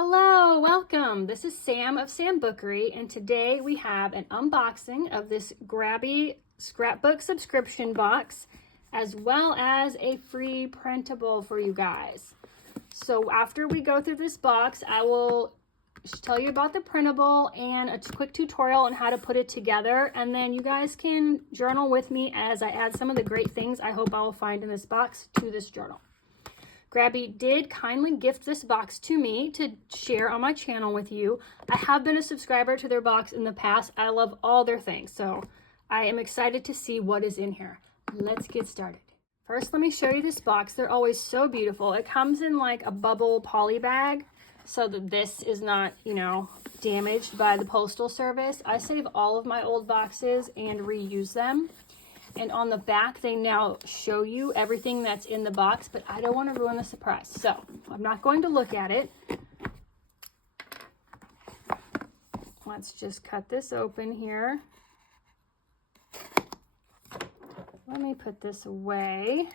Hello, welcome. This is Sam of Sambookery, and today we have an unboxing of this Grabie scrapbook subscription box, as well as a free printable for you guys. So after we go through this box, I will tell you about the printable and a quick tutorial on how to put it together, and then you guys can journal with me as I add some of the great things I hope I will find in this box to this journal. Grabie did kindly gift this box to me to share on my channel with you. I have been a subscriber to their box in the past. I love all their things, so I am excited to see what is in here. Let's get started. First, let me show you this box. They're always so beautiful. It comes in like a bubble poly bag so that this is not, damaged by the postal service. I save all of my old boxes and reuse them. And on the back, they now show you everything that's in the box, but I don't want to ruin the surprise. So I'm not going to look at it. Let's just cut this open here. Let me put this away.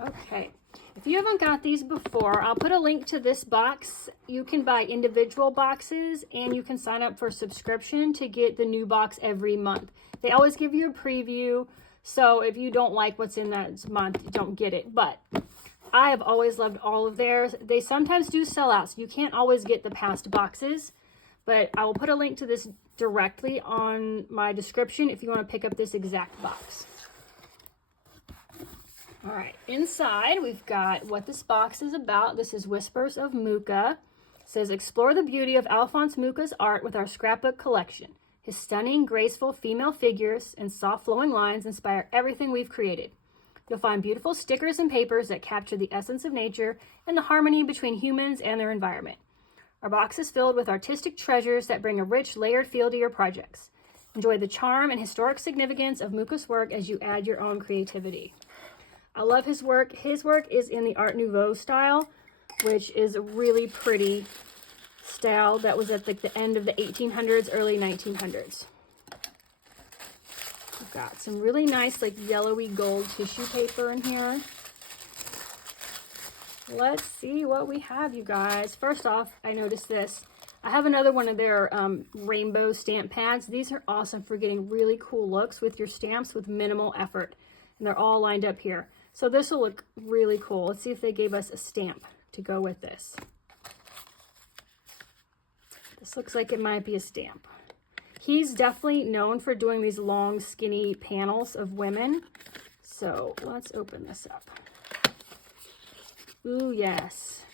Okay. If you haven't got these before, I'll put a link to this box. You can buy individual boxes and you can sign up for subscription to get the new box every month. They always give you a preview, so if you don't like what's in that month, you don't get it. But I have always loved all of theirs. They sometimes do sell out, so you can't always get the past boxes, but I will put a link to this directly on my description if you want to pick up this exact box. All right, inside we've got what this box is about. This is Whispers of Mucha. It says, explore the beauty of Alphonse Mucha's art with our scrapbook collection. His stunning, graceful female figures and soft flowing lines inspire everything we've created. You'll find beautiful stickers and papers that capture the essence of nature and the harmony between humans and their environment. Our box is filled with artistic treasures that bring a rich, layered feel to your projects. Enjoy the charm and historic significance of Mucha's work as you add your own creativity. I love his work. His work is in the Art Nouveau style, which is a really pretty style that was at the end of the 1800s, early 1900s. We've got some really nice yellowy gold tissue paper in here. Let's see what we have, you guys. First off, I noticed this. I have another one of their rainbow stamp pads. These are awesome for getting really cool looks with your stamps with minimal effort. And they're all lined up here. So this will look really cool. Let's see if they gave us a stamp to go with this. This looks like it might be a stamp. He's definitely known for doing these long, skinny panels of women. So let's open this up. Ooh, yes.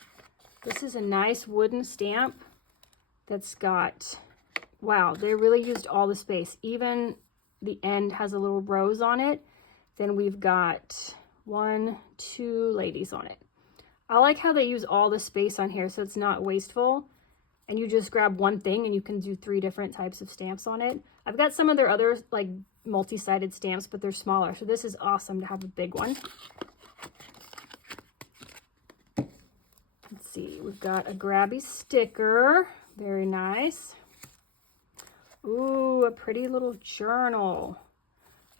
This is a nice wooden stamp that's got, wow, they really used all the space. Even the end has a little rose on it. Then we've got 1, 2 ladies on it. I like how they use all the space on here so it's not wasteful. And you just grab one thing and you can do 3 different types of stamps on it. I've got some of their other multi-sided stamps, but they're smaller. So this is awesome to have a big one. Let's see, we've got a Grabie sticker. Very nice. Ooh, a pretty little journal.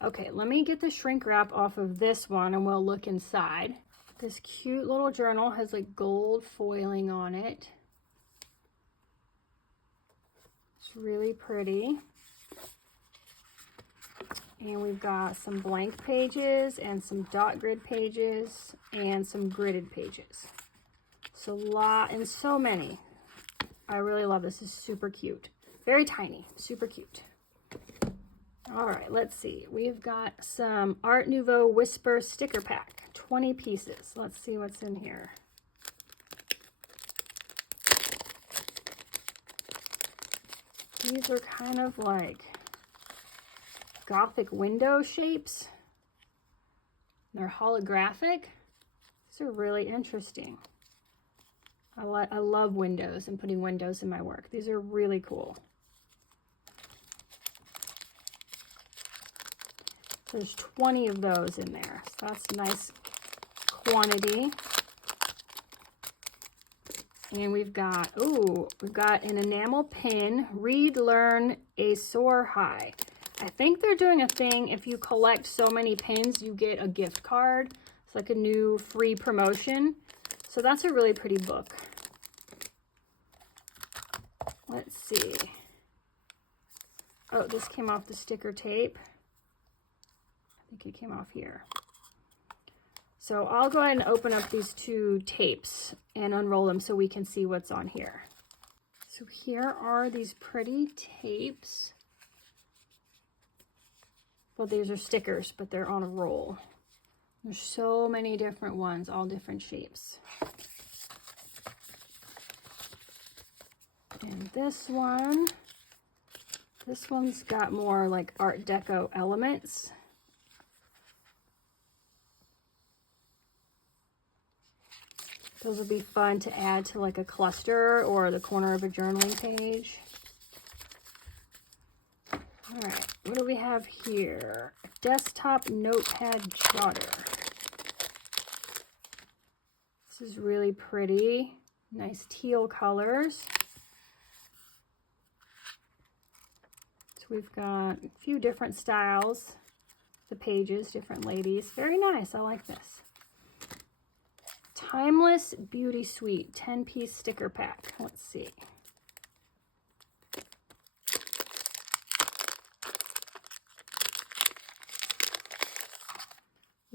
Okay, let me get the shrink wrap off of this one and we'll look inside. This cute little journal has gold foiling on it. It's really pretty. And we've got some blank pages and some dot grid pages and some gridded pages. So so many. I really love this. This is super cute. Very tiny, super cute. All right, let's see. We've got some Art Nouveau Whisper sticker pack, 20 pieces. Let's see what's in here. These are kind of like Gothic window shapes. They're holographic. These are really interesting. I love windows and putting windows in my work. These are really cool. There's 20 of those in there, so that's a nice quantity. And we've got an enamel pin, Read, Learn, a Soar High. I think they're doing a thing, if you collect so many pins, you get a gift card. It's like a new free promotion. So that's a really pretty book. Let's see. Oh, this came off the sticker tape. I think it came off here. So I'll go ahead and open up these two tapes and unroll them so we can see what's on here. So here are these pretty tapes. Well, these are stickers, but they're on a roll. There's so many different ones, all different shapes. And this one's got more like Art Deco elements. Those would be fun to add to like a cluster or the corner of a journaling page. All right, what do we have here? A desktop notepad jotter. This is really pretty. Nice teal colors. So we've got a few different styles. The pages, different ladies. Very nice, I like this. Timeless Beauty Suite 10-piece sticker pack. Let's see.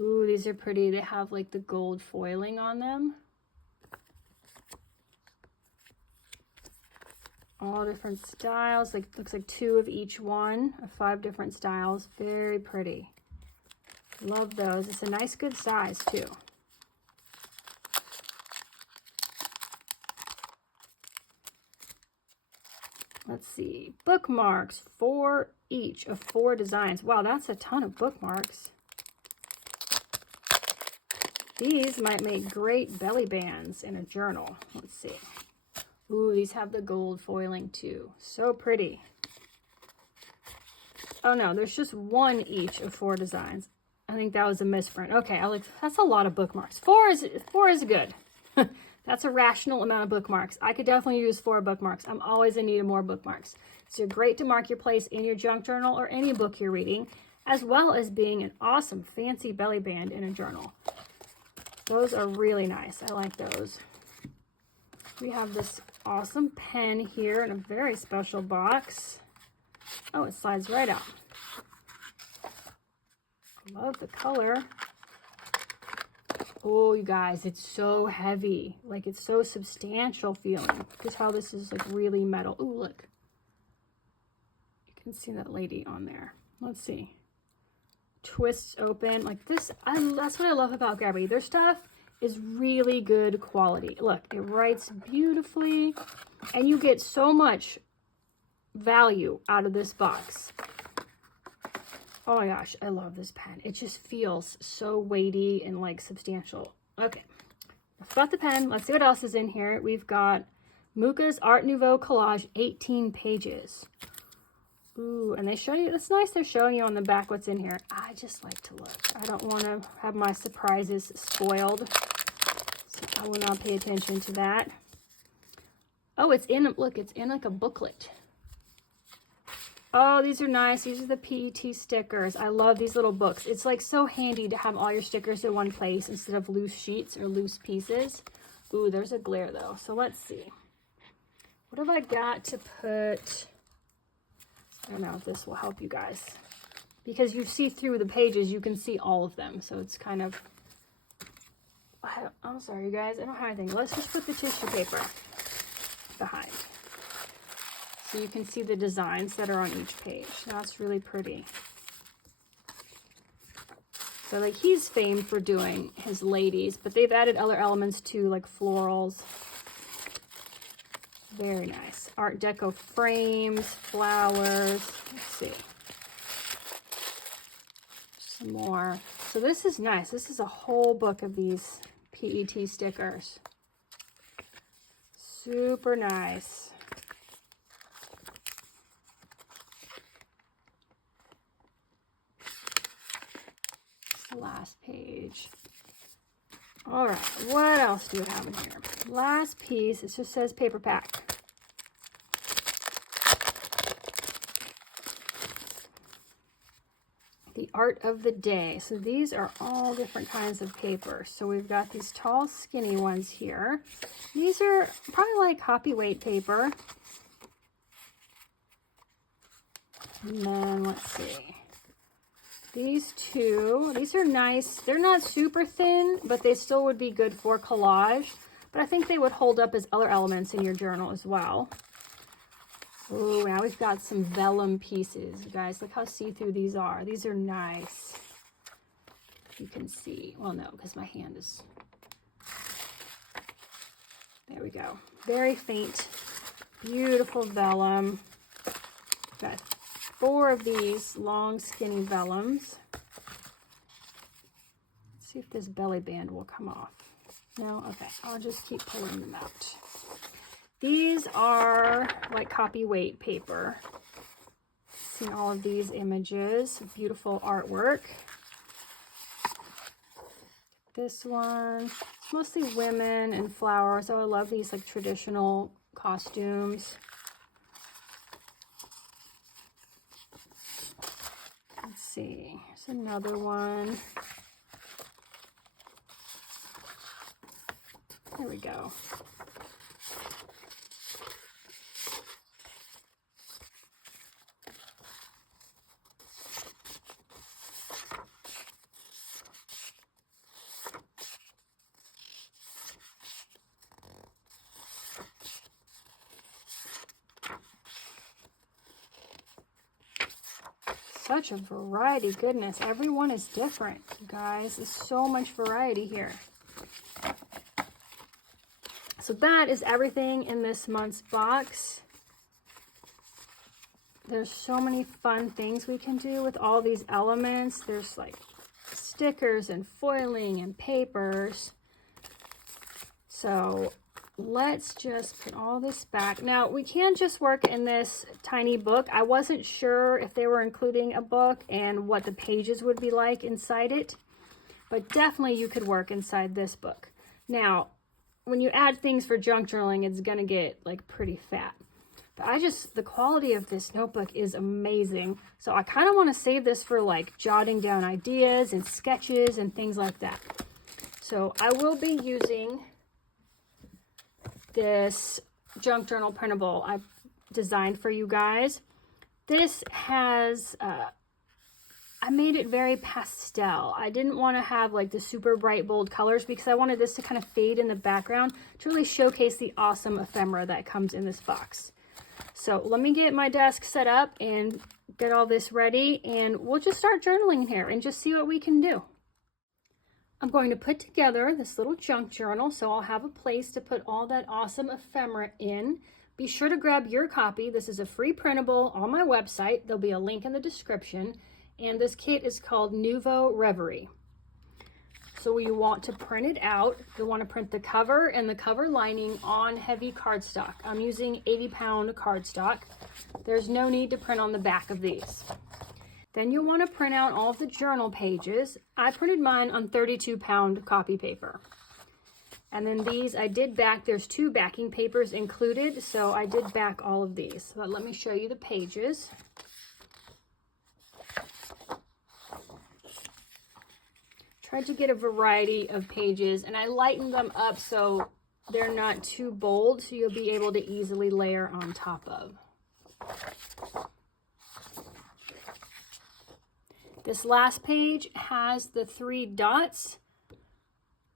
Ooh, these are pretty. They have like the gold foiling on them. All different styles. Like looks like 2 of each one of 5 different styles. Very pretty. Love those. It's a nice good size too. Let's see, bookmarks, 4 each of 4 designs. Wow, that's a ton of bookmarks. These might make great belly bands in a journal. Let's see. Ooh, these have the gold foiling too. So pretty. Oh no, there's just 1 each of 4 designs. I think that was a misprint. Okay, Alex, that's a lot of bookmarks. 4 is good. That's a rational amount of bookmarks. I could definitely use 4 bookmarks. I'm always in need of more bookmarks. So great to mark your place in your junk journal or any book you're reading, as well as being an awesome fancy belly band in a journal. Those are really nice. I like those. We have this awesome pen here in a very special box. Oh, it slides right out. I love the color. Oh, you guys, it's so heavy. Like, it's so substantial feeling. Just how this is, like, really metal. Ooh, look. You can see that lady on there. Let's see. Twists open. Like, this, that's what I love about Grabie. Their stuff is really good quality. Look, it writes beautifully. And you get so much value out of this box. Oh my gosh, I love this pen. It just feels so weighty and like substantial. Okay, enough about the pen. Let's see what else is in here. We've got Mucha's Art Nouveau collage, 18 pages. Ooh, and they show you, it's nice they're showing you on the back what's in here. I just like to look. I don't want to have my surprises spoiled. So I will not pay attention to that. Oh, it's in, look, it's in like a booklet. Oh, these are nice. These are the PET stickers. I love these little books. It's like so handy to have all your stickers in one place instead of loose sheets or loose pieces. Ooh, there's a glare though. So let's see. What have I got to put? I don't know if this will help you guys. Because you see through the pages, you can see all of them. So it's kind of, I'm sorry, you guys. I don't have anything. Let's just put the tissue paper behind. So you can see the designs that are on each page. That's really pretty. So like he's famed for doing his ladies, but they've added other elements too, like florals. Very nice. Art Deco frames, flowers. Let's see. Some more. So this is nice. This is a whole book of these PET stickers. Super nice. Last page. All right, what else do we have in here? Last piece, it just says paper pack. The Art of the Day. So these are all different kinds of paper. So we've got these tall, skinny ones here. These are probably like copy weight paper. And then let's see. These two, these are nice. They're not super thin, but they still would be good for collage. But I think they would hold up as other elements in your journal as well. Ooh, now we've got some vellum pieces. You guys, look how see-through these are. These are nice. You can see. Well, no, because my hand is... There we go. Very faint, beautiful vellum. Got 4 of these long, skinny vellums. Let's see if this belly band will come off. No? Okay. I'll just keep pulling them out. These are like copy weight paper. Seeing all of these images, beautiful artwork. This one, it's mostly women and flowers. So I love these like traditional costumes. Let's see, here's another one. There we go. Such a variety, goodness. Everyone is different, you guys. There's so much variety here. So that is everything in this month's box. There's so many fun things we can do with all these elements. There's like stickers and foiling and papers. So let's just put all this back. Now, we can't just work in this tiny book. I wasn't sure if they were including a book and what the pages would be like inside it, but definitely you could work inside this book. Now, when you add things for junk journaling, it's gonna get like pretty fat. But the quality of this notebook is amazing. So I kind of want to save this for like jotting down ideas and sketches and things like that. So I will be using this junk journal printable I've designed for you guys. This has, I made it very pastel. I didn't want to have like the super bright, bold colors because I wanted this to kind of fade in the background to really showcase the awesome ephemera that comes in this box. So let me get my desk set up and get all this ready, and we'll just start journaling here and just see what we can do. I'm going to put together this little junk journal, so I'll have a place to put all that awesome ephemera in. Be sure to grab your copy. This is a free printable on my website. There'll be a link in the description. And this kit is called Nouveau Reverie. So you want to print it out. You'll want to print the cover and the cover lining on heavy cardstock. I'm using 80-pound cardstock. There's no need to print on the back of these. Then you'll want to print out all of the journal pages. I printed mine on 32-pound copy paper. And then these I did back. There's 2 backing papers included, so I did back all of these. But let me show you the pages. Tried to get a variety of pages, and I lightened them up so they're not too bold, so you'll be able to easily layer on top of. This last page has the 3 dots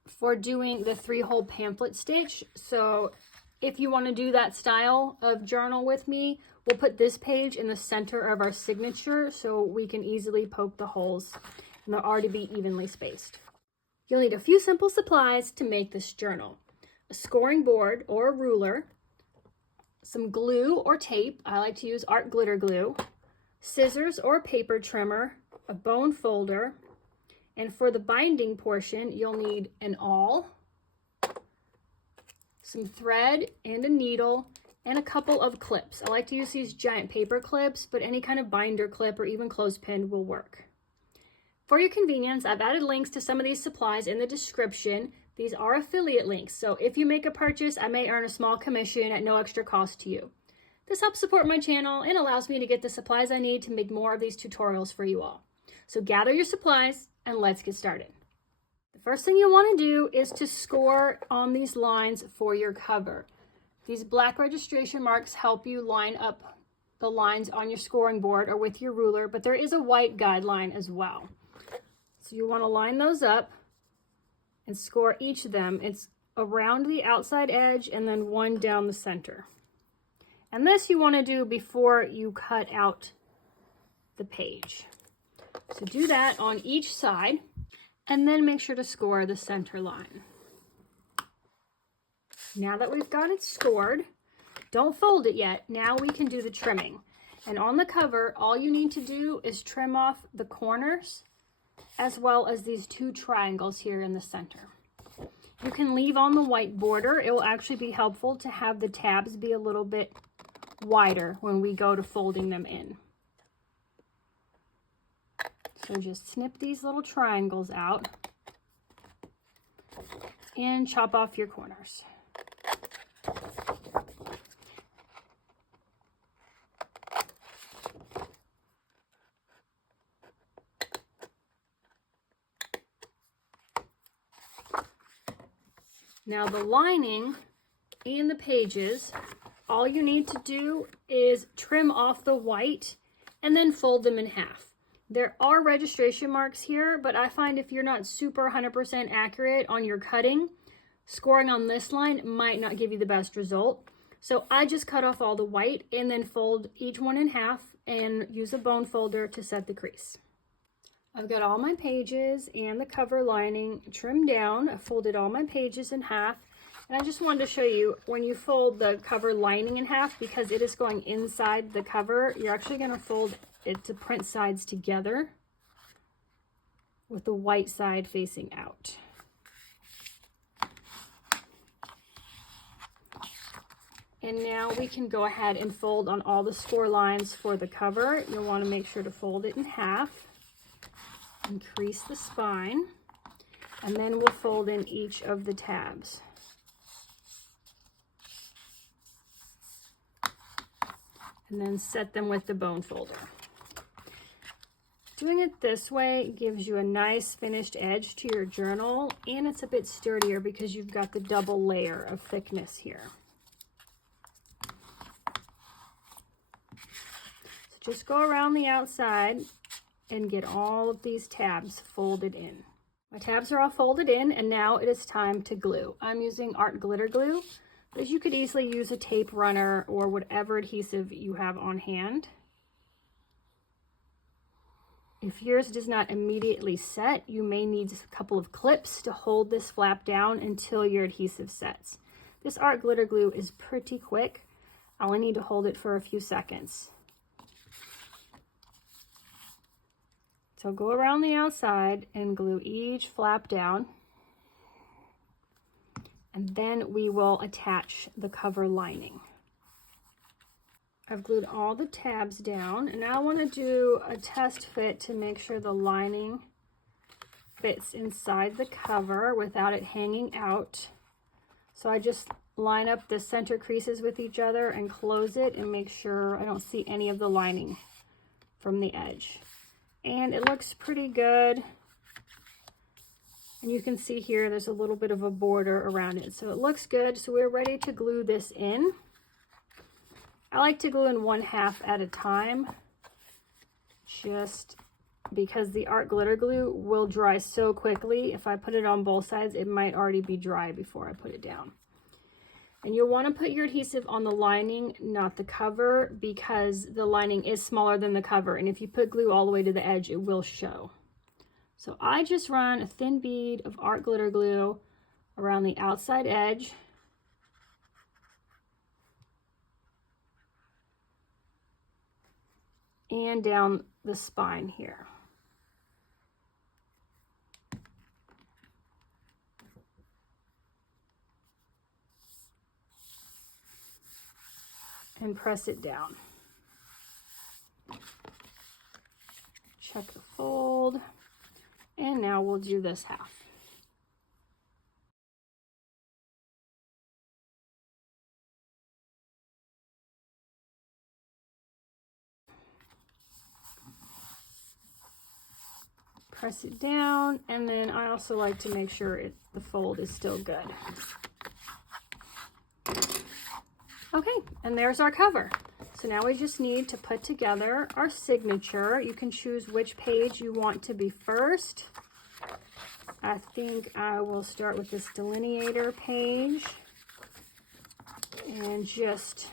for doing the 3-hole pamphlet stitch. So if you want to do that style of journal with me, we'll put this page in the center of our signature so we can easily poke the holes, and they'll already be evenly spaced. You'll need a few simple supplies to make this journal. A scoring board or a ruler, some glue or tape. I like to use Art Glitter Glue, scissors or paper trimmer, a bone folder, and for the binding portion, you'll need an awl, some thread and a needle, and a couple of clips. I like to use these giant paper clips, but any kind of binder clip or even clothespin will work. For your convenience, I've added links to some of these supplies in the description. These are affiliate links, so if you make a purchase, I may earn a small commission at no extra cost to you. This helps support my channel and allows me to get the supplies I need to make more of these tutorials for you all. So gather your supplies and let's get started. The first thing you want to do is to score on these lines for your cover. These black registration marks help you line up the lines on your scoring board or with your ruler, but there is a white guideline as well. So you want to line those up and score each of them. It's around the outside edge and then one down the center. And this you want to do before you cut out the page. So do that on each side and then make sure to score the center line. Now that we've got it scored, don't fold it yet. Now we can do the trimming. And on the cover, all you need to do is trim off the corners as well as these two triangles here in the center. You can leave on the white border. It will actually be helpful to have the tabs be a little bit wider when we go to folding them in. So just snip these little triangles out and chop off your corners. Now the lining and the pages, all you need to do is trim off the white and then fold them in half. There are registration marks here, but I find if you're not super 100% accurate on your cutting, scoring on this line might not give you the best result. So I just cut off all the white and then fold each one in half and use a bone folder to set the crease. I've got all my pages and the cover lining trimmed down. I folded all my pages in half. And I just wanted to show you when you fold the cover lining in half, because it is going inside the cover, you're actually going to fold it to print sides together with the white side facing out. And now we can go ahead and fold on all the score lines for the cover. You'll want to make sure to fold it in half. Increase the spine, and then we'll fold in each of the tabs. And then set them with the bone folder. Doing it this way gives you a nice finished edge to your journal, and it's a bit sturdier because you've got the double layer of thickness here. So just go around the outside and get all of these tabs folded in. My tabs are all folded in, and now it is time to glue. I'm using Art Glitter Glue, but you could easily use a tape runner or whatever adhesive you have on hand. If yours does not immediately set, you may need a couple of clips to hold this flap down until your adhesive sets. This Art Glitter Glue is pretty quick. I only need to hold it for a few seconds. So go around the outside and glue each flap down, and then we will attach the cover lining. I've glued all the tabs down, and now I want to do a test fit to make sure the lining fits inside the cover without it hanging out. So I just line up the center creases with each other and close it and make sure I don't see any of the lining from the edge. And it looks pretty good. And you can see here there's a little bit of a border around it. So it looks good. So we're ready to glue this in. I like to glue in 1/2 at a time, just because the Art Glitter Glue will dry so quickly. If I put it on both sides, it might already be dry before I put it down. And you'll want to put your adhesive on the lining, not the cover, because the lining is smaller than the cover. And if you put glue all the way to the edge, it will show. So I just run a thin bead of Art Glitter Glue around the outside edge. And down the spine here. And press it down. Check the fold. And now we'll do this half. Press it down, and then I also like to make sure the fold is still good. Okay, and there's our cover. So now we just need to put together our signature. You can choose which page you want to be first. I think I will start with this delineator page and just,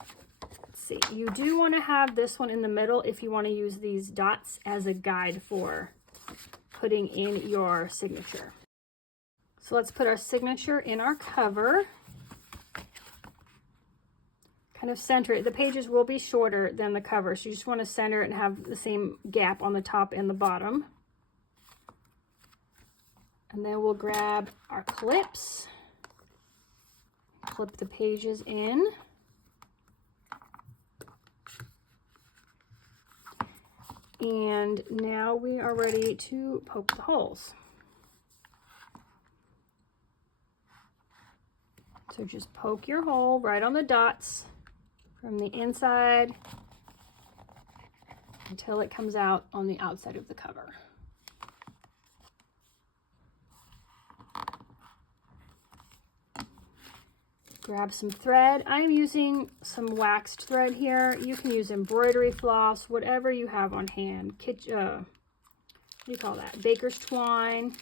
let's see, you do want to have this one in the middle if you want to use these dots as a guide for putting in your signature. So let's put our signature in our cover. Kind of center it. The pages will be shorter than the cover, so you just want to center it and have the same gap on the top and the bottom. And then we'll grab our clips, clip the pages in. And now we are ready to poke the holes. So just poke your hole right on the dots from the inside until it comes out on the outside of the cover. Grab some thread. I am using some waxed thread here. You can use embroidery floss, whatever you have on hand. What do you call that? Baker's twine.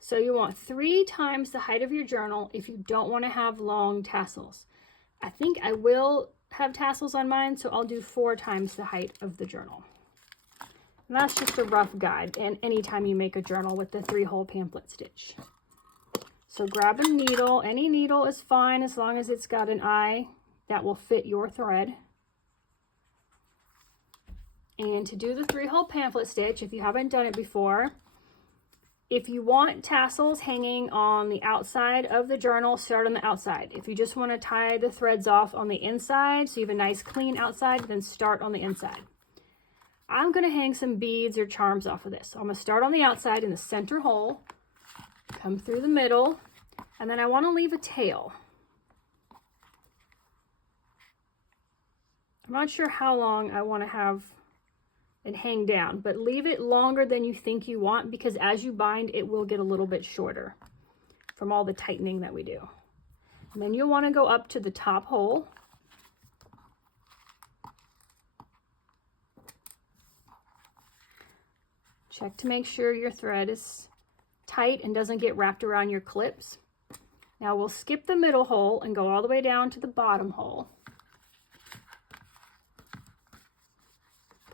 So you want 3 times the height of your journal if you don't want to have long tassels. I think I will have tassels on mine, so I'll do 4 times the height of the journal. And that's just a rough guide, and anytime you make a journal with the 3-hole pamphlet stitch. So grab a needle. Any needle is fine as long as it's got an eye that will fit your thread. And to do the 3-hole pamphlet stitch, if you haven't done it before, if you want tassels hanging on the outside of the journal, start on the outside. If you just want to tie the threads off on the inside, so you have a nice clean outside, then start on the inside. I'm going to hang some beads or charms off of this. So I'm going to start on the outside in the center hole, come through the middle, and then I want to leave a tail. I'm not sure how long I want to have it hang down, but leave it longer than you think you want, because as you bind, it will get a little bit shorter from all the tightening that we do. And then you'll want to go up to the top hole. Check to make sure your thread is tight and doesn't get wrapped around your clips. Now we'll skip the middle hole and go all the way down to the bottom hole.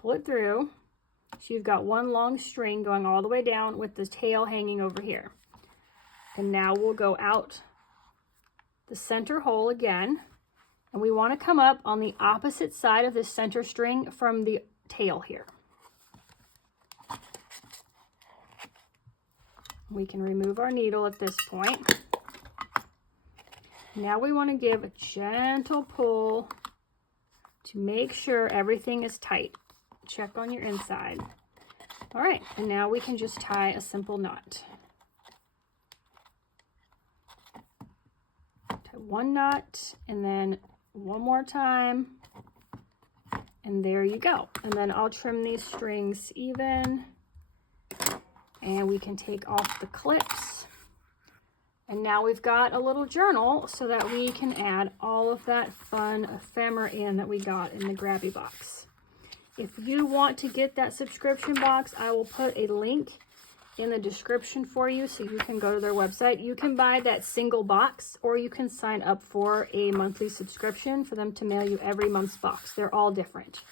Pull it through. So you've got one long string going all the way down with the tail hanging over here. And now we'll go out the center hole again. And we want to come up on the opposite side of the center string from the tail here. We can remove our needle at this point. Now we want to give a gentle pull to make sure everything is tight. Check on your inside. All right, and now we can just tie a simple knot. Tie one knot and then one more time. And there you go. And then I'll trim these strings even. And we can take off the clips. And now we've got a little journal so that we can add all of that fun ephemera in that we got in the Grabie box. If you want to get that subscription box, I will put a link in the description for you so you can go to their website. You can buy that single box, or you can sign up for a monthly subscription for them to mail you every month's box. They're all different.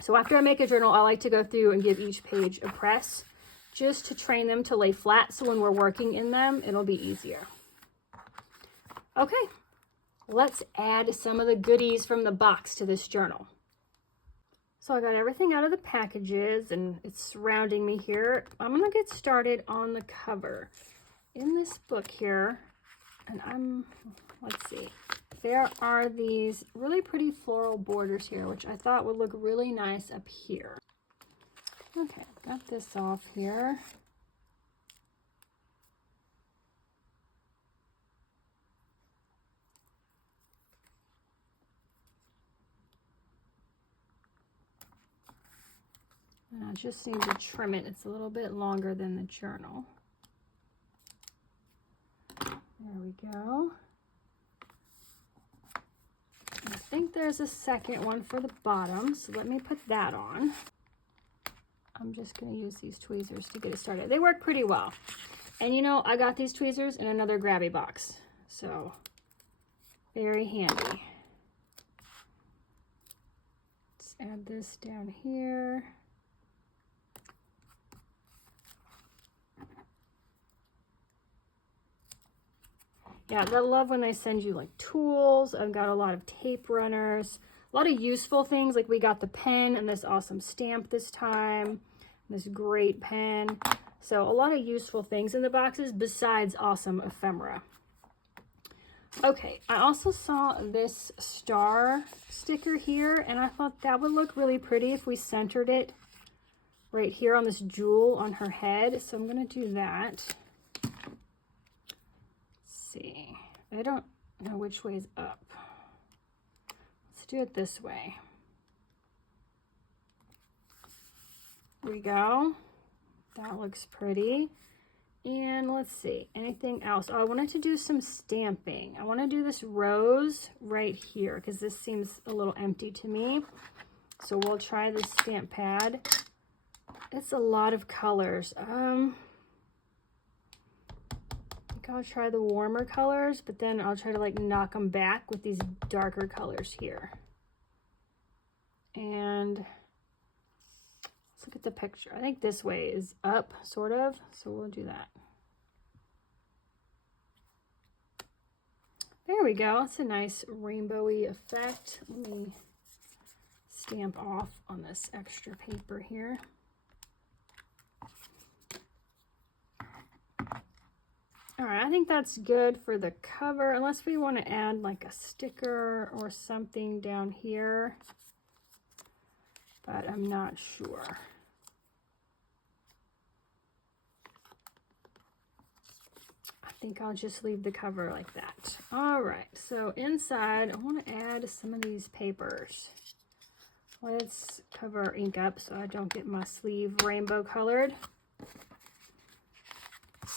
So after I make a journal, I like to go through and give each page a press just to train them to lay flat, so when we're working in them, it'll be easier. Okay, let's add some of the goodies from the box to this journal. So I got everything out of the packages and it's surrounding me here. I'm gonna get started on the cover. In this book here, and let's see, there are these really pretty floral borders here, which I thought would look really nice up here. Okay, got this off here. And I just need to trim it. It's a little bit longer than the journal. There we go. think there's a second one for the bottom, so let me put that on. I'm just going to use these tweezers to get it started. They work pretty well. And you know, I got these tweezers in another Grabie box, so very handy. Let's add this down here. Yeah, I love when they send you like tools. I've got a lot of tape runners, a lot of useful things. Like we got the pen and this awesome stamp this time, this great pen. So a lot of useful things in the boxes besides awesome ephemera. Okay, I also saw this star sticker here, and I thought that would look really pretty if we centered it right here on this jewel on her head. So I'm gonna do that. See, I don't know which way is up. Let's do it this way. There we go. That looks pretty. And let's see, anything else? Oh, I wanted to do some stamping. I want to do this rose right here because this seems a little empty to me. So we'll try this stamp pad. It's a lot of colors. I'll try the warmer colors, but then I'll try to like knock them back with these darker colors here. And let's look at the picture. I think this way is up, sort of, so we'll do that. There we go. It's a nice rainbowy effect. Let me stamp off on this extra paper here. All right, I think that's good for the cover, unless we want to add like a sticker or something down here, but I'm not sure. I think I'll just leave the cover like that. All right, so inside, I want to add some of these papers. Let's cover our ink up so I don't get my sleeve rainbow colored.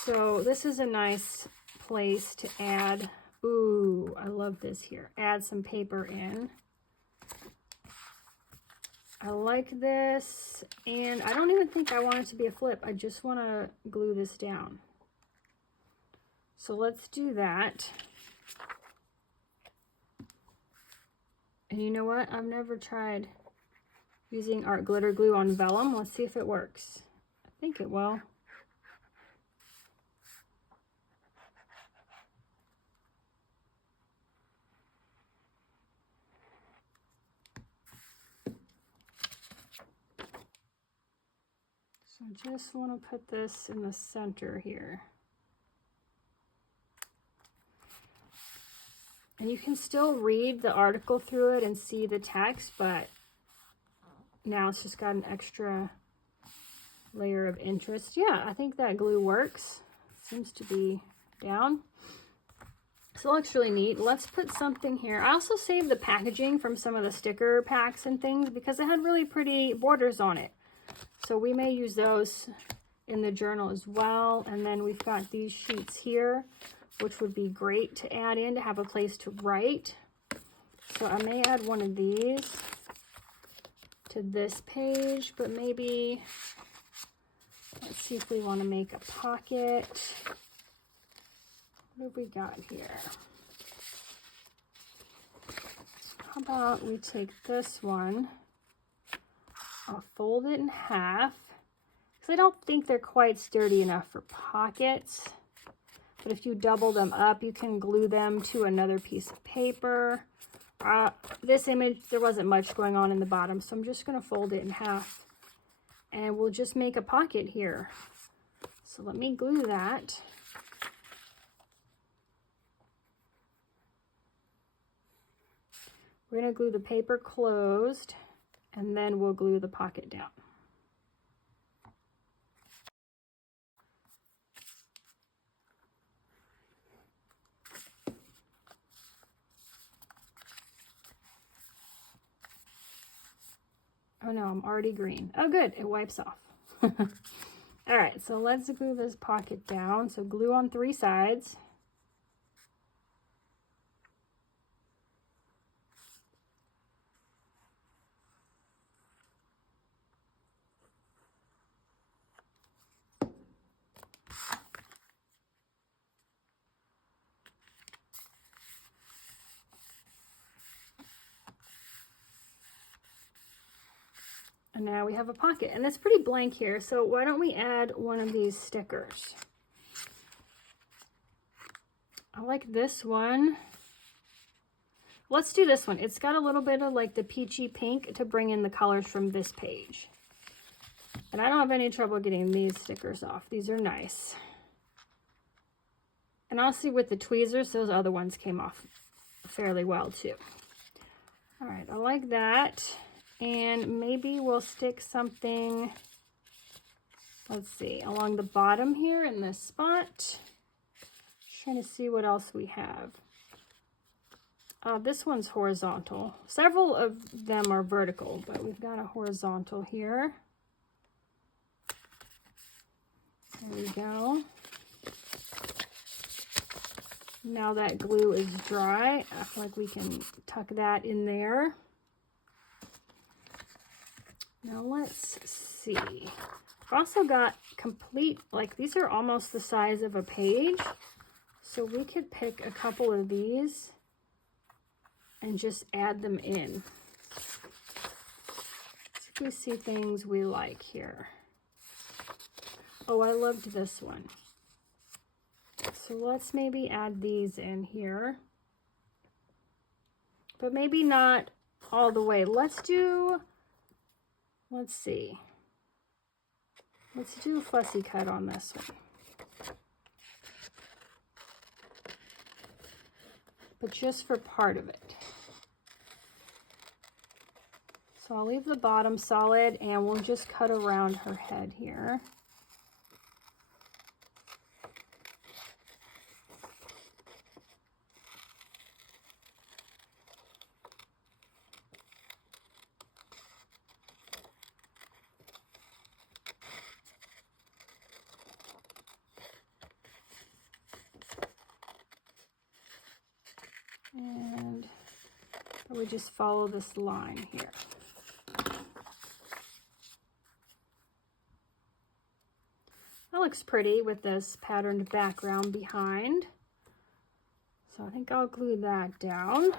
So this is a nice place to add, ooh, I love this here. Add some paper in. I like this, and I don't even think I want it to be a flip. I just want to glue this down. So let's do that. And you know what? I've never tried using art glitter glue on vellum. Let's see if it works. I think it will. So I just want to put this in the center here. And you can still read the article through it and see the text, but now it's just got an extra layer of interest. Yeah, I think that glue works. Seems to be down. So it looks really neat. Let's put something here. I also saved the packaging from some of the sticker packs and things because it had really pretty borders on it. So we may use those in the journal as well. And then we've got these sheets here, which would be great to add in to have a place to write. So I may add one of these to this page, but maybe, let's see if we want to make a pocket. What have we got here? How about we take this one, I'll fold it in half, because I don't think they're quite sturdy enough for pockets. But if you double them up, you can glue them to another piece of paper. This image, there wasn't much going on in the bottom, so I'm just going to fold it in half. And we'll just make a pocket here. So let me glue that. We're going to glue the paper closed, and then we'll glue the pocket down. Oh no, I'm already green. Oh good, it wipes off. All right, so let's glue this pocket down. So glue on 3 sides. And now we have a pocket, and it's pretty blank here. So why don't we add one of these stickers? I like this one. Let's do this one. It's got a little bit of like the peachy pink to bring in the colors from this page. And I don't have any trouble getting these stickers off. These are nice. And honestly, with the tweezers, those other ones came off fairly well too. All right, I like that. And maybe we'll stick something, let's see, along the bottom here in this spot. Trying to see what else we have. This one's horizontal. Several of them are vertical, but we've got a horizontal here. There we go. Now that glue is dry, I feel like we can tuck that in there. Now let's see. I've also got complete, like these are almost the size of a page. So we could pick a couple of these and just add them in. Let's see if we see things we like here. Oh, I loved this one. So let's maybe add these in here. But maybe not all the way. Let's see. Let's do a fussy cut on this one. But just for part of it. So I'll leave the bottom solid and we'll just cut around her head here. And we just follow this line here. That looks pretty with this patterned background behind. So I think I'll glue that down.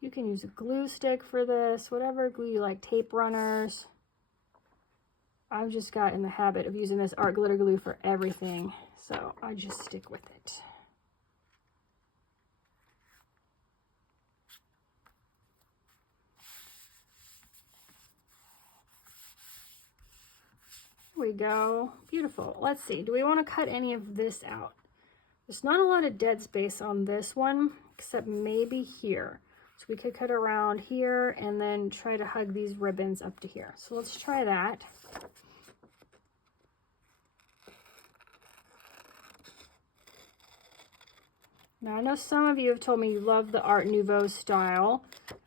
You can use a glue stick for this, whatever glue you like, tape runners. I've just got in the habit of using this art glitter glue for everything, so I just stick with it. There we go. Beautiful. Let's see. Do we want to cut any of this out? There's not a lot of dead space on this one, except maybe here. So we could cut around here and then try to hug these ribbons up to here. So let's try that. Now I know some of you have told me you love the Art Nouveau style.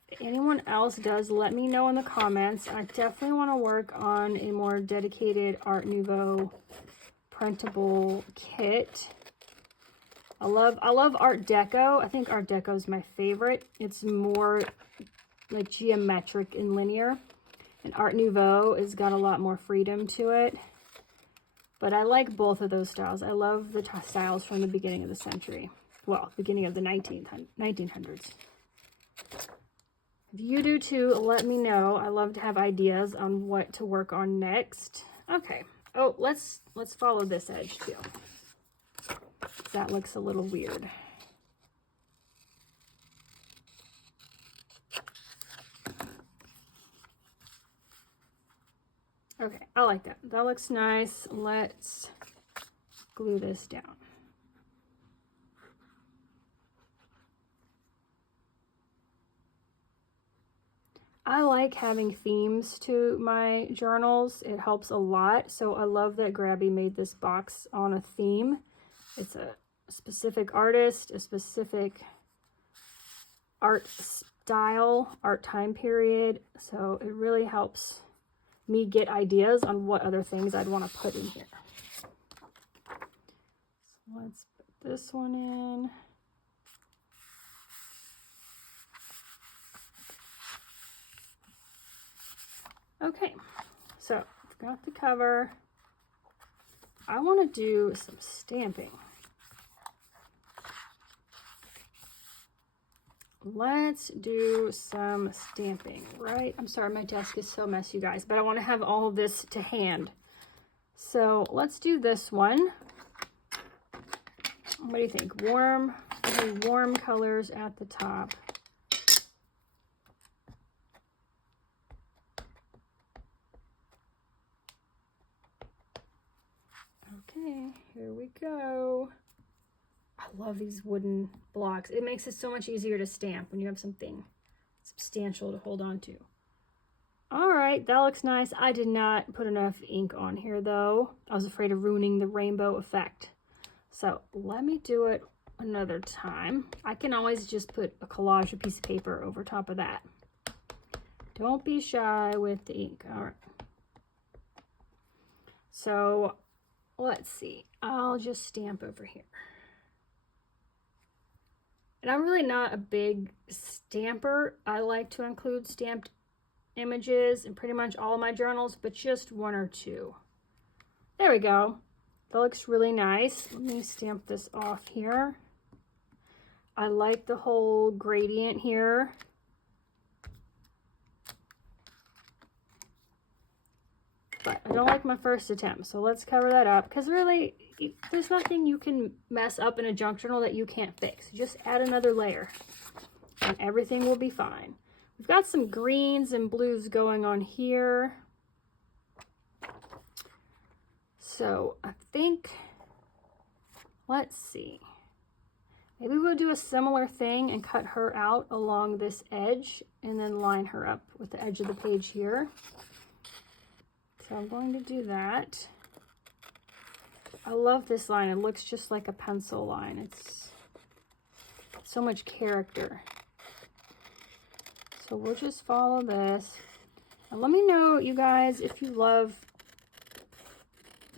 If anyone else does, let me know in the comments. I definitely want to work on a more dedicated Art Nouveau printable kit. I love Art Deco. I think Art Deco is my favorite. It's more like geometric and linear. And Art Nouveau has got a lot more freedom to it. But I like both of those styles. I love the styles from the beginning of the century. Well, beginning of the 1900s. If you do too, let me know. I love to have ideas on what to work on next. Okay. Oh, let's follow this edge too. That looks a little weird. Okay, I like that. That looks nice. Let's glue this down. I like having themes to my journals. It helps a lot. So I love that Grabie made this box on a theme. It's a specific artist, a specific art style, art time period. So it really helps me get ideas on what other things I'd want to put in here. So let's put this one in. Okay, so I've got the cover. I want to do some stamping. Let's do some stamping, right? I'm sorry, my desk is so messy, you guys, but I want to have all of this to hand. So let's do this one. What do you think? Warm colors at the top. Okay, here we go. I love these wooden blocks. It makes it so much easier to stamp when you have something substantial to hold on to. All right, that looks nice. I did not put enough ink on here though. I was afraid of ruining the rainbow effect. So let me do it another time. I can always just put a collage, a piece of paper over top of that. Don't be shy with the ink. All right. So let's see. I'll just stamp over here. And I'm really not a big stamper. I like to include stamped images in pretty much all of my journals, but just one or two. There we go. That looks really nice. Let me stamp this off here. I like the whole gradient here. But I don't like my first attempt, so let's cover that up, because really there's nothing you can mess up in a junk journal that you can't fix. Just add another layer and everything will be fine. We've got some greens and blues going on here. So I think, let's see, maybe we'll do a similar thing and cut her out along this edge and then line her up with the edge of the page here. So I'm going to do that. I love this line. It looks just like a pencil line. It's so much character. So we'll just follow this. And let me know, you guys, if you love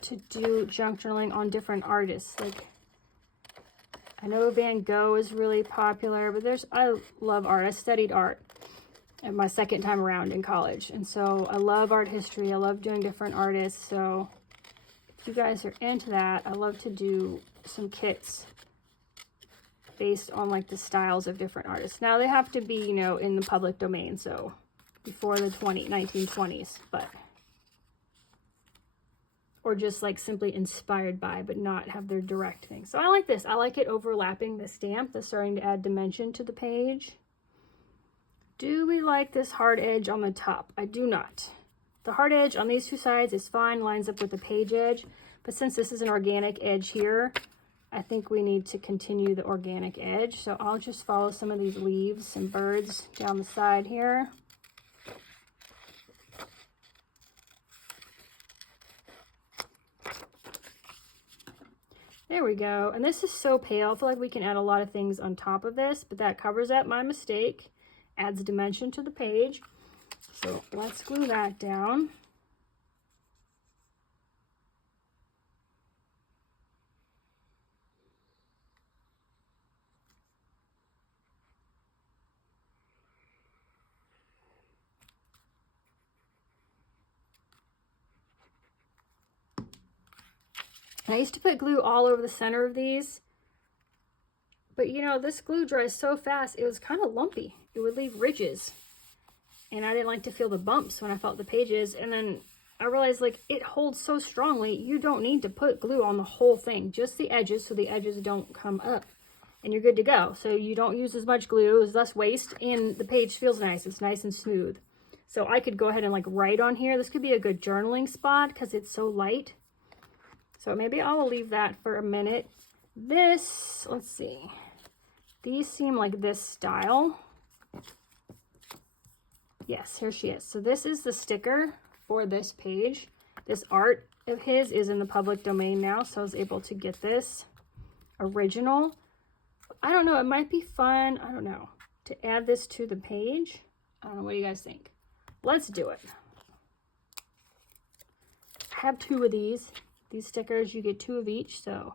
to do junk journaling on different artists. Like, I know Van Gogh is really popular, but I love art. I studied art at my second time around in college, and so I love art history. I love doing different artists. So if you guys are into that, I love to do some kits based on like the styles of different artists. Now they have to be, you know, in the public domain, so before the 1920s, but or just like simply inspired by, but not have their direct thing. So I like this. I like it overlapping the stamp. That's starting to add dimension to the page. Do we like this hard edge on the top? I do not. The hard edge on these two sides is fine, lines up with the page edge, but since this is an organic edge here, I think we need to continue the organic edge. So I'll just follow some of these leaves and birds down the side here. There we go. And this is so pale. I feel like we can add a lot of things on top of this, but that covers up my mistake, adds dimension to the page. So let's glue that down. And I used to put glue all over the center of these, but you know, this glue dries so fast, it was kind of lumpy. It would leave ridges, and I didn't like to feel the bumps when I felt the pages. And then I realized, like, it holds so strongly, you don't need to put glue on the whole thing, just the edges, so the edges don't come up, and you're good to go. So you don't use as much glue, there's less waste, and the page feels nice. It's nice and smooth. So I could go ahead and like write on here. This could be a good journaling spot because it's so light. So maybe I will leave that for a minute. This, let's see. These seem like this style. Yes, here she is. So this is the sticker for this page. This art of his is in the public domain now, so I was able to get this original. I don't know, it might be fun, I don't know, to add this to the page. I don't know, what do you guys think? Let's do it. I have two of these. These stickers, you get two of each, so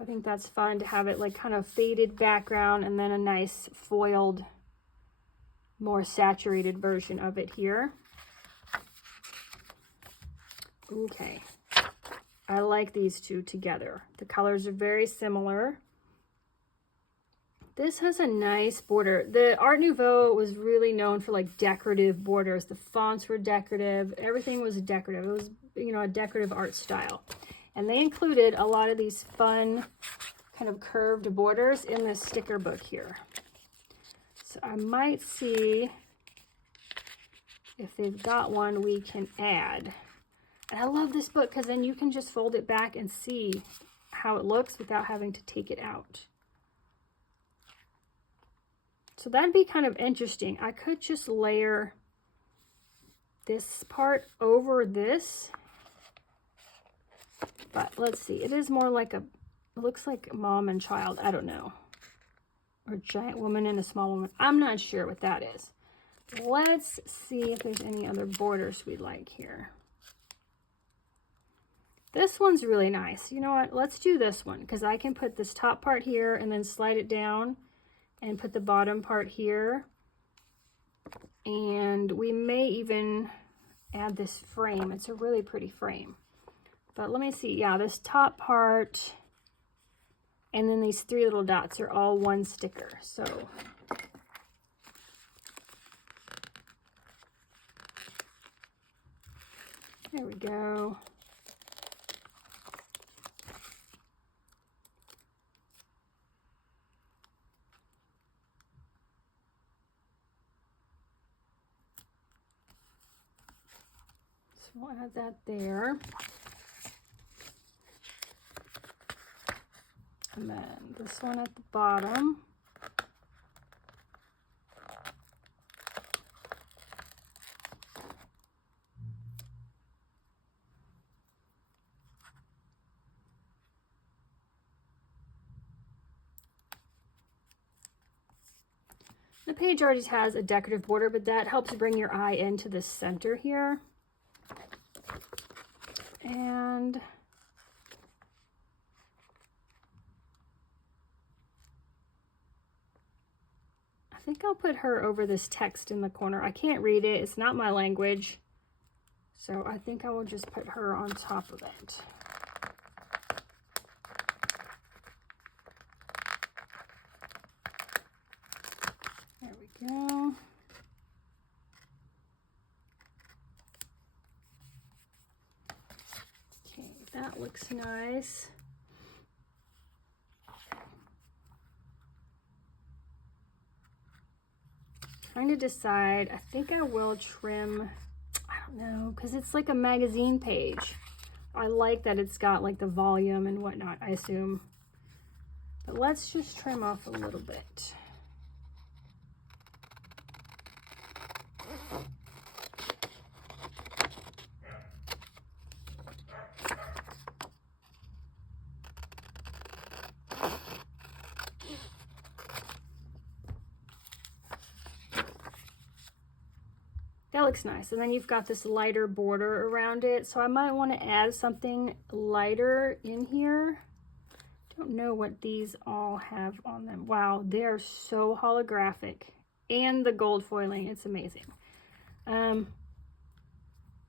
I think that's fun to have it like kind of faded background and then a nice foiled more saturated version of it here. Okay, I like these two together. The colors are very similar. This has a nice border. The Art Nouveau was really known for like decorative borders. The fonts were decorative. Everything was decorative. It was, you know, a decorative art style. And they included a lot of these fun kind of curved borders in this sticker book here. So I might see if they've got one we can add. And I love this book because then you can just fold it back and see how it looks without having to take it out. So that'd be kind of interesting. I could just layer this part over this. But let's see. It is more like a, it looks like mom and child. I don't know. Or giant woman and a small woman. I'm not sure what that is. Let's see if there's any other borders we like here. This one's really nice. You know what? Let's do this one because I can put this top part here and then slide it down and put the bottom part here. And we may even add this frame. It's a really pretty frame. But let me see. Yeah, this top part and then these three little dots are all one sticker. So there we go. So we'll add that there. And then this one at the bottom. The page already has a decorative border, but that helps bring your eye into the center here. And I think I'll put her over this text in the corner. I can't read it. It's not my language. So I think I will just put her on top of it. There we go. Okay, that looks nice. Trying to decide. I think I will trim, I don't know, because it's like a magazine page. I like that it's got like the volume and whatnot, I assume. But let's just trim off a little bit. That looks nice. And then you've got this lighter border around it. So I might want to add something lighter in here. Don't know what these all have on them. Wow, they're so holographic. And the gold foiling, it's amazing.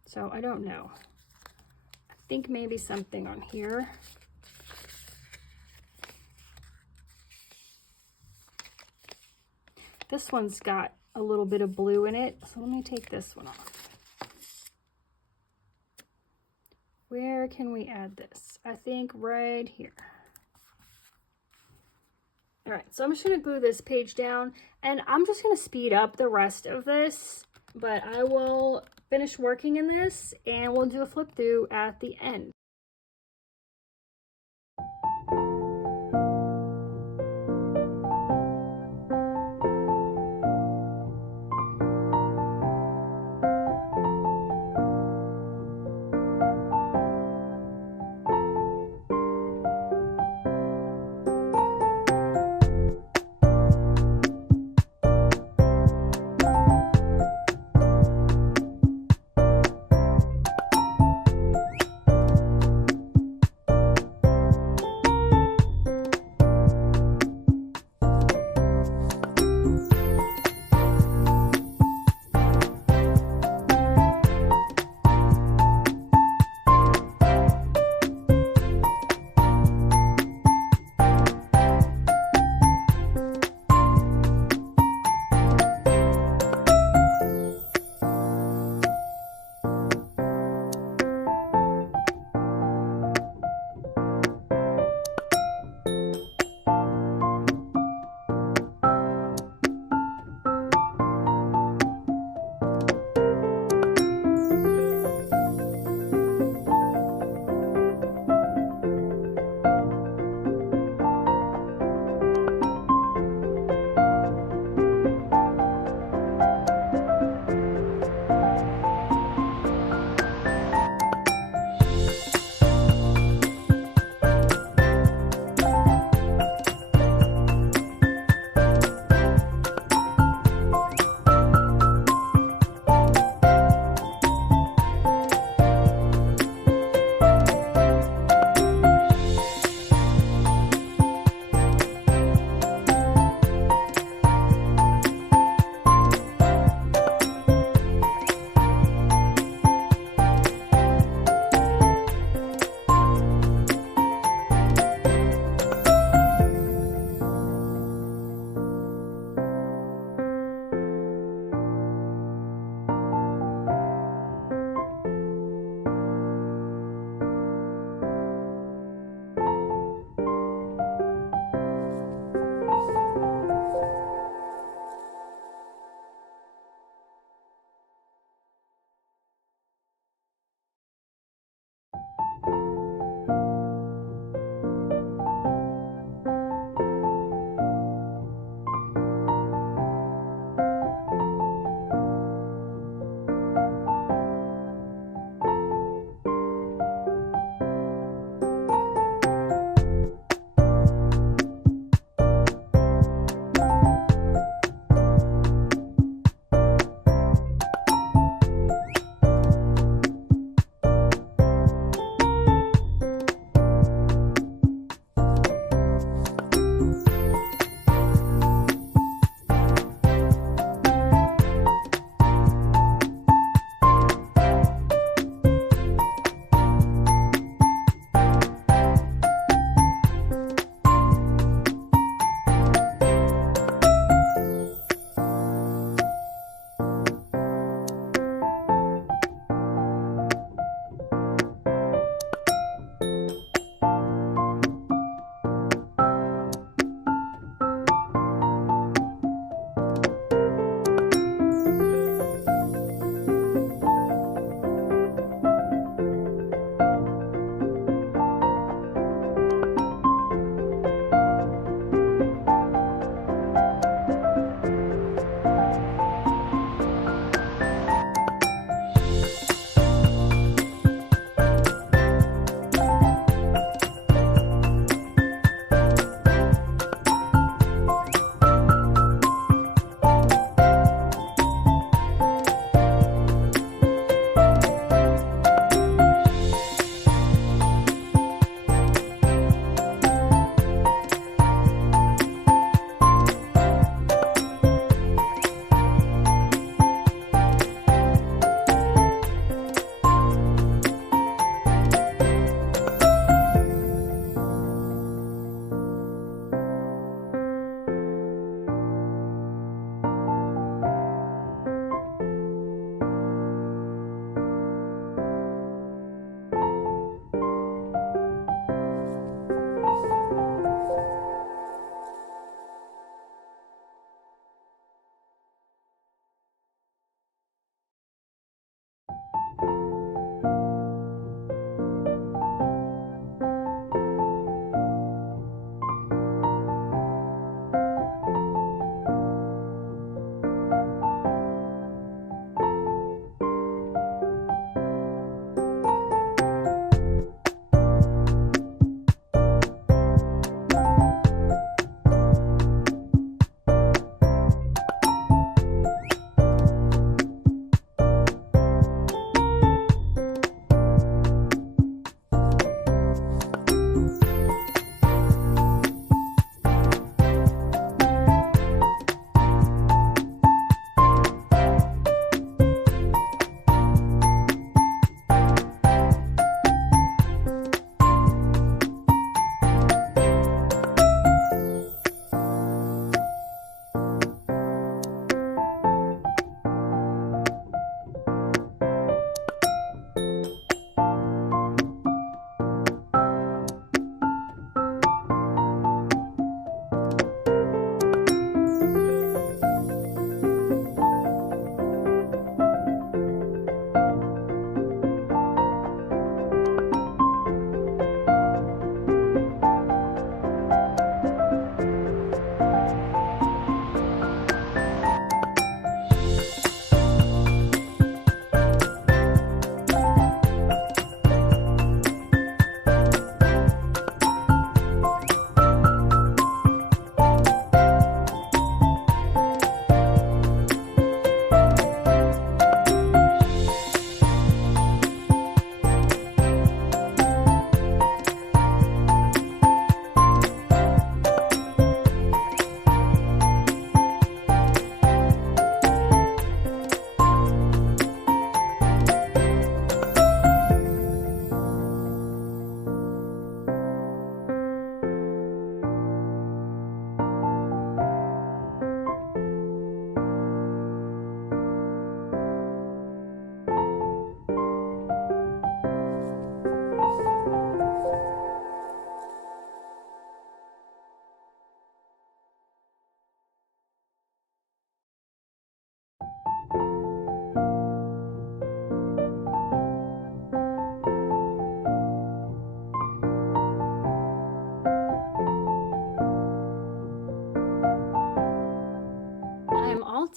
So I don't know. I think maybe something on here. This one's got a little bit of blue in it, so let me take this one off. Where can we add this? I think right here. All right, so I'm just gonna glue this page down and I'm just gonna speed up the rest of this, but I will finish working in this and we'll do a flip through at the end.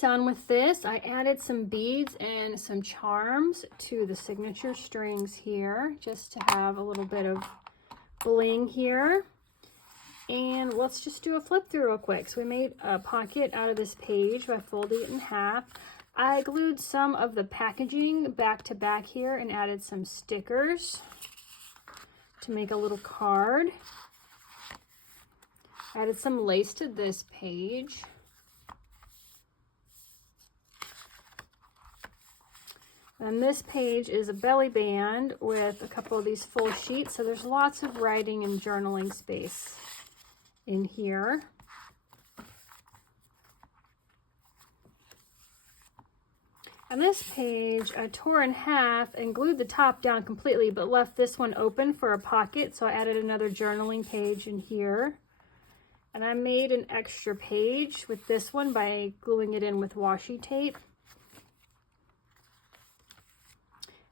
done with this, I added some beads and some charms to the signature strings here, just to have a little bit of bling here. And let's just do a flip through real quick. So we made a pocket out of this page by folding it in half. I glued some of the packaging back to back here and added some stickers to make a little card. Added some lace to this page. And this page is a belly band with a couple of these full sheets, so there's lots of writing and journaling space in here. And this page I tore in half and glued the top down completely, but left this one open for a pocket, so I added another journaling page in here. And I made an extra page with this one by gluing it in with washi tape.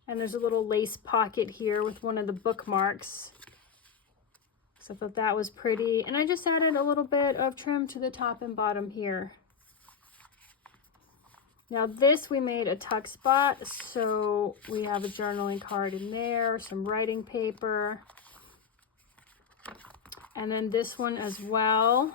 And there's a little lace pocket here with one of the bookmarks. So I thought that was pretty. And I just added a little bit of trim to the top and bottom here. Now this we made a tuck spot, so we have a journaling card in there, some writing paper. And then this one as well.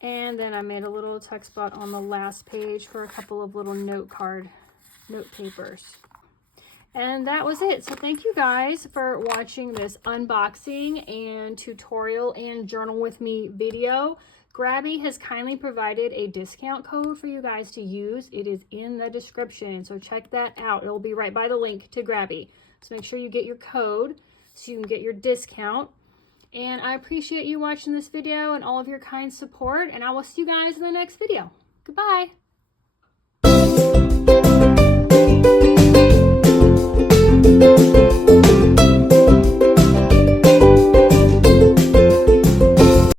And then I made a little tuck spot on the last page for a couple of little note papers. And that was it. So thank you guys for watching this unboxing and tutorial and journal with me video. Grabie has kindly provided a discount code for you guys to use. It is in the description, so check that out. It will be right by the link to Grabie. So make sure you get your code so you can get your discount. And I appreciate you watching this video and all of your kind support, and I will see you guys in the next video. Goodbye.